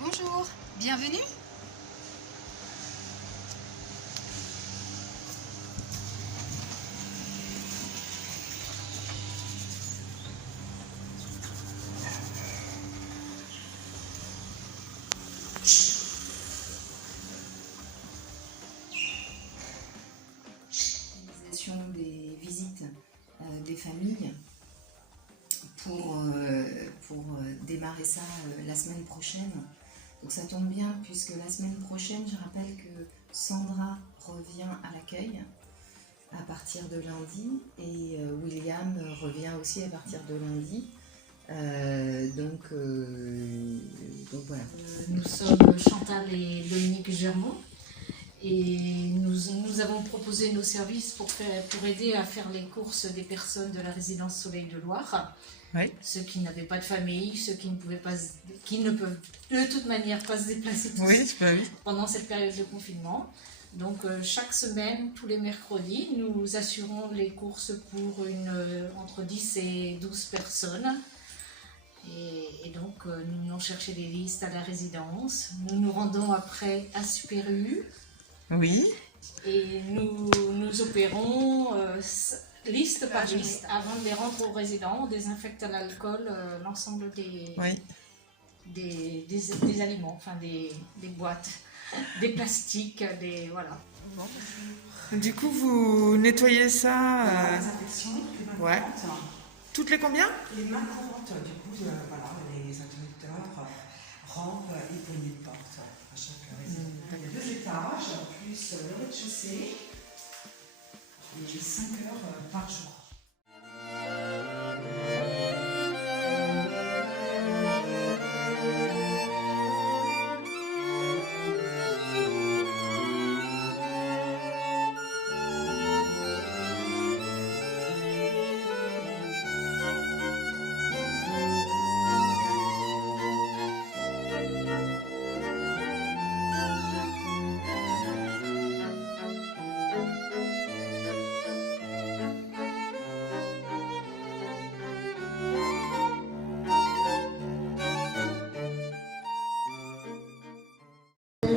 Bonjour, bienvenue. Des visites des familles pour démarrer ça la semaine prochaine. Donc ça tombe bien puisque la semaine prochaine, je rappelle que Sandra revient à l'accueil à partir de lundi et William revient aussi à partir de lundi. Donc voilà. Nous sommes Chantal et Dominique Germaud et nous avons proposé nos services pour aider à faire les courses des personnes de la résidence Soleil de Loire. Oui. Ceux qui n'avaient pas de famille, ceux qui ne peuvent de toute manière pas se déplacer pendant cette période de confinement. Donc chaque semaine, tous les mercredis, nous assurons les courses pour entre 10 et 12 personnes. Et donc nous venons chercher des listes à la résidence. Nous nous rendons après à Super U. Oui. Et nous opérons liste par liste. Avant de les rendre aux résidents, on désinfecte à l'alcool l'ensemble des aliments, enfin des boîtes, des plastiques, voilà. Du coup, vous nettoyez ça ouais. Toutes les combien? Les mains courantes, du coup, voilà, les interrupteurs, rampes et poignées de porte à chaque résidence. Il y a 2 étages, plus le rez-de-chaussée, et 5 heures par jour.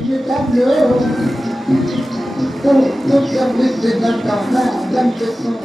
Le tableau pour service des internats, dames de son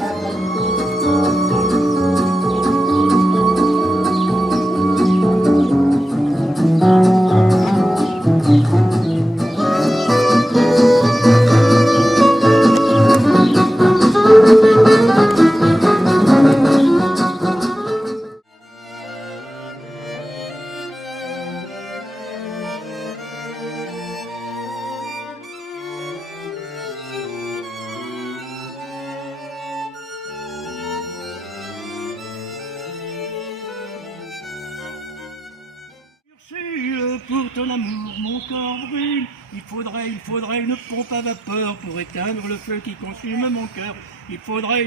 Pour ton amour, mon corps brûle. Il faudrait une pompe à vapeur pour éteindre le feu qui consume mon cœur. Il faudrait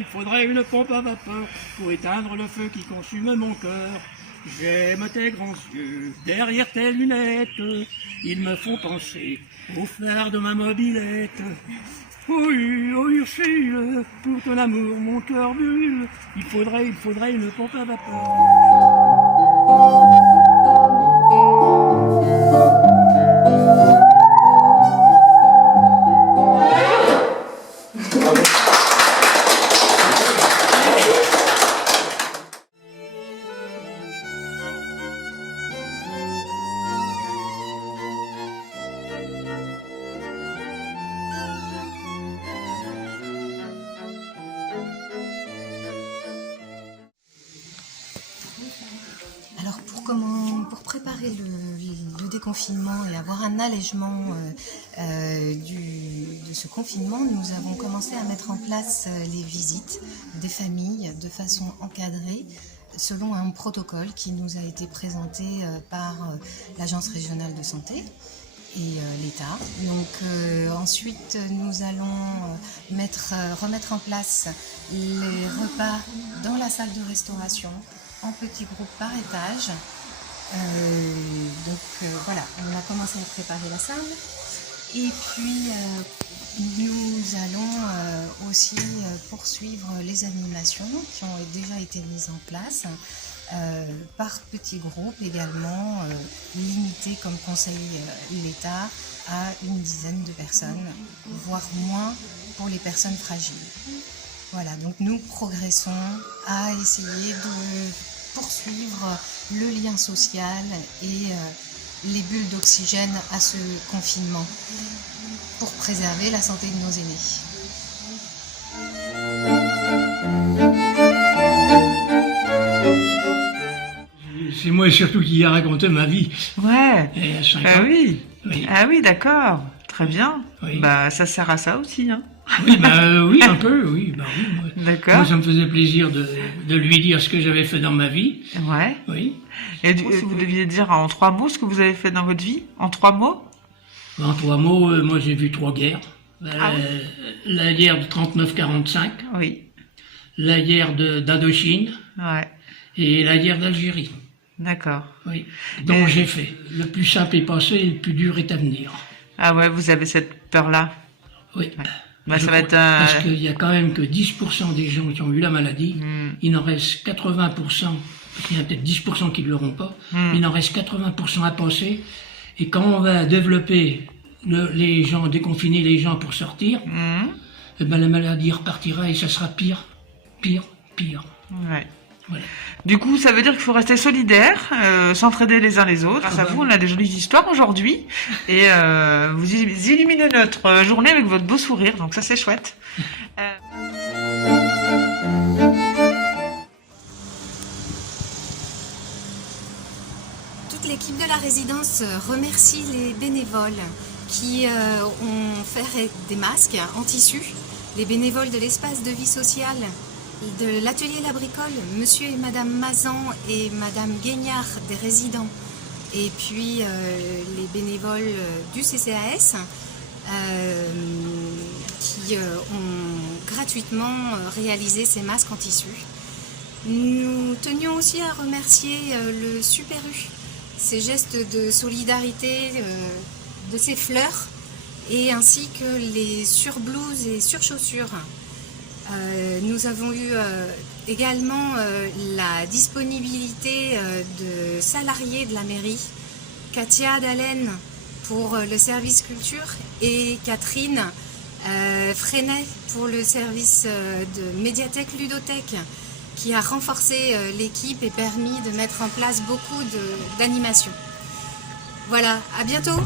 une pompe à vapeur pour éteindre le feu qui consume mon cœur. J'aime tes grands yeux, derrière tes lunettes, ils me font penser au phare de ma mobilette. Oui, oh Ursule, pour ton amour, mon cœur brûle. Il faudrait une pompe à vapeur. Alors pour préparer le déconfinement et avoir un allègement de ce confinement, nous avons commencé à mettre en place les visites des familles de façon encadrée selon un protocole qui nous a été présenté par l'Agence régionale de santé et l'État. Donc ensuite nous allons remettre en place les repas dans la salle de restauration en petits groupes par étage. Voilà, on a commencé à préparer la salle Et puis, nous allons aussi poursuivre les animations qui ont déjà été mises en place par petits groupes également, limités comme conseille l'État à une dizaine de personnes, voire moins pour les personnes fragiles. Voilà, donc nous progressons à essayer de poursuivre le lien social et les bulles d'oxygène à ce confinement pour préserver la santé de nos aînés. C'est moi surtout qui a raconté ma vie. Ouais. Et à 5 Ah ans. oui. Oui. Ah oui, d'accord. Très bien. Oui. Bah, ça sert à ça aussi, hein. Oui, oui, un peu, oui. Bah, oui moi, D'accord. moi, ça me faisait plaisir de lui dire ce que j'avais fait dans ma vie. Ouais. Oui. Et du coup, si vous deviez dire en 3 mots ce que vous avez fait dans votre vie, en 3 mots? En 3 mots, moi j'ai vu 3 guerres. Ah oui. La guerre de 39-45, Oui. la guerre d'Indochine Ouais. et la guerre d'Algérie. D'accord. Oui. Donc j'ai fait. Le plus simple est passé et le plus dur est à venir. Ah ouais, vous avez cette peur-là? Oui. Ouais. Bah, Je ça va crois, être parce qu'il y a quand même que 10% des gens qui ont eu la maladie. Il en reste 80%, parce qu'il y en a peut-être 10% qui ne l'auront pas, il en reste 80% à passer. Et quand on va développer les gens, déconfiner les gens pour sortir, eh ben la maladie repartira et ça sera pire, pire, pire. Ouais. Voilà. Du coup, ça veut dire qu'il faut rester solidaire, s'entraider les uns les autres. Grâce à vous, on a des jolies histoires aujourd'hui. Et vous illuminez notre journée avec votre beau sourire, donc ça c'est chouette. Toute l'équipe de la résidence remercie les bénévoles qui ont fait des masques en tissu, les bénévoles de l'espace de vie sociale, de l'atelier La Bricole, monsieur et madame Mazan et madame Guignard des résidents, et puis les bénévoles du CCAS qui ont gratuitement réalisé ces masques en tissu. Nous tenions aussi à remercier le Super U, ces gestes de solidarité, de ces fleurs, et ainsi que les surblouses et surchaussures. Nous avons eu également la disponibilité de salariés de la mairie, Katia Dallène pour le service culture et Catherine Freinet pour le service de médiathèque ludothèque, qui a renforcé l'équipe et permis de mettre en place beaucoup d'animations. Voilà, à bientôt!